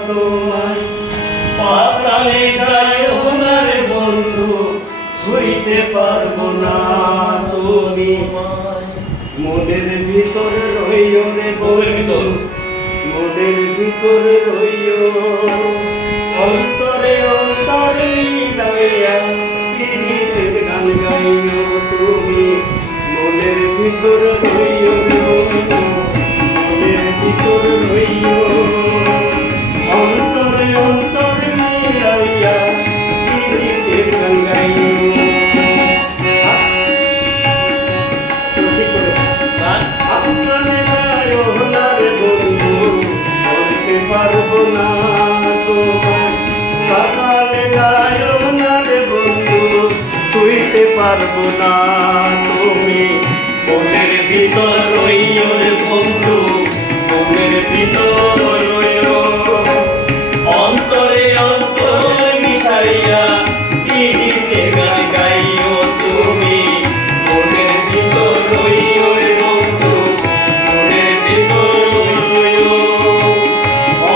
তোমায় পাতালে যাইও না রে বন্ধু ছুঁইতে পারবো না তুমি মনের ভিতরে রইও রে বন্ধু মনের ভিতরে রইও অন্তরে অন্তরে মিলাইয়া পীড়িতের গান গাইও তুমি মনের ভিতরে রইও রে বন্ধু মনের ভিতরে রইও অন্তরে অন্তরে মিলাইয়া পীড়িতের গান গাইও আপনারে গাইও না রে বন্ধু বলতে পারবো না তোমায় পাতালে গাইও না রে বন্ধু ছুঁইতে পারবো না তুমি মনের ভিতর রইও রে বন্ধু মনের ভিতর রইও অন্তরে অন্তরে মিশাইয়া পীড়িতের গান গাইও তুমি মনের ভিতর রইও রে বন্ধু মনের ভিতর রইও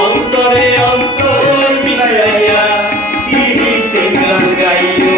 অন্তরে অন্তরে মিশাইয়া পীড়িতের গান গাইও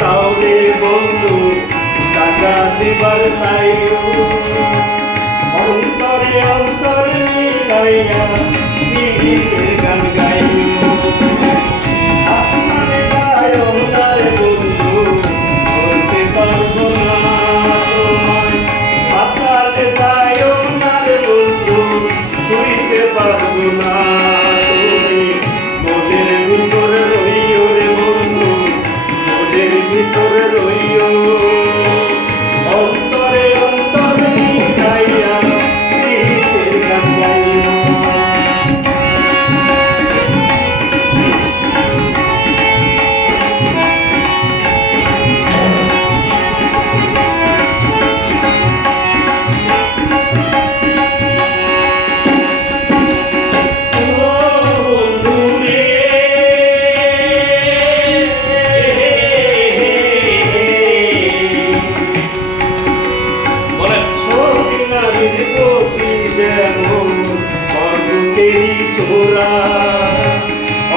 তাওরে বন্ধু টাকা দিবার তাইও অন্তরে অন্তরে মিলাইয়া পীড়িতের গান গাইও আপনারে গাইও না রে বন্ধু বলতে পারবো না তোমায় পাতালে গাইও না রে বন্ধু ছুঁইতে পারবো না তুমি মনের ভিতরে রইও রে বন্ধু মনের ভিতরে রইও অন্তরে অন্তরে মিলাইয়া পীড়িতের গান গাইও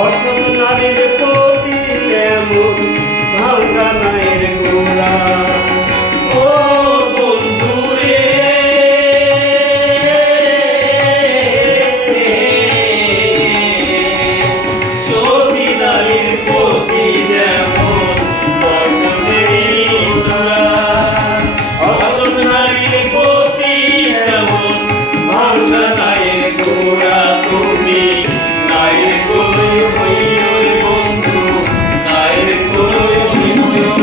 অসৎ নারীর প্রতি তেমন ভাঙ্গা নাইর গোড়া ও বন্ধু রে সতী নারীর প্রতি যেমন অসৎ নারীর প্রতি তেমন ভাঙ্গা নাইর গোড়া তুমি নাইর গোলই হইও রে বন্ধু নাইর গোলই হইও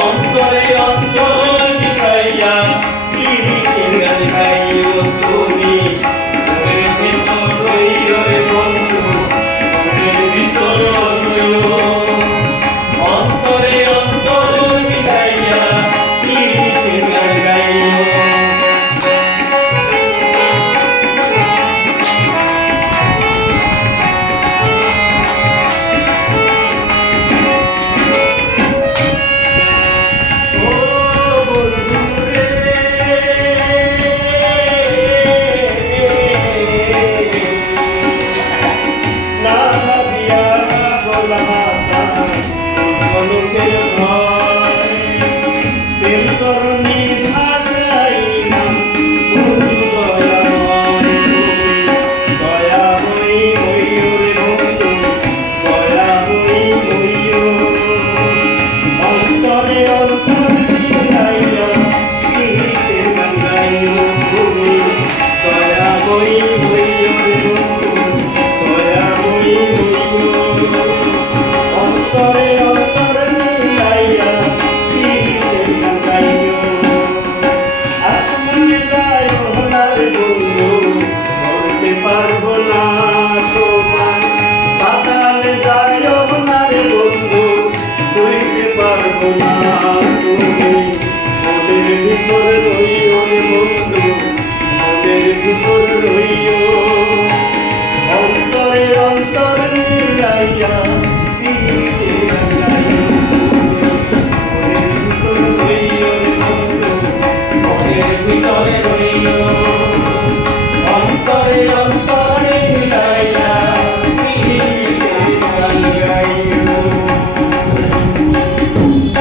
অন্তরে অন্তর মিশাইয়া পীড়িতের গান গাইও তুমি মনের ভিতর রইও রে বন্ধু মনের ভিতর রইও অন্তরে অন্তর মিশাইয়া পীড়িতের গান গাইও দয়া পারবো না সবাই পাতালে যাইও না রে বন্ধু ছুঁইতে পারবো না তুমি মনের ভিতরে রইও রে বন্ধু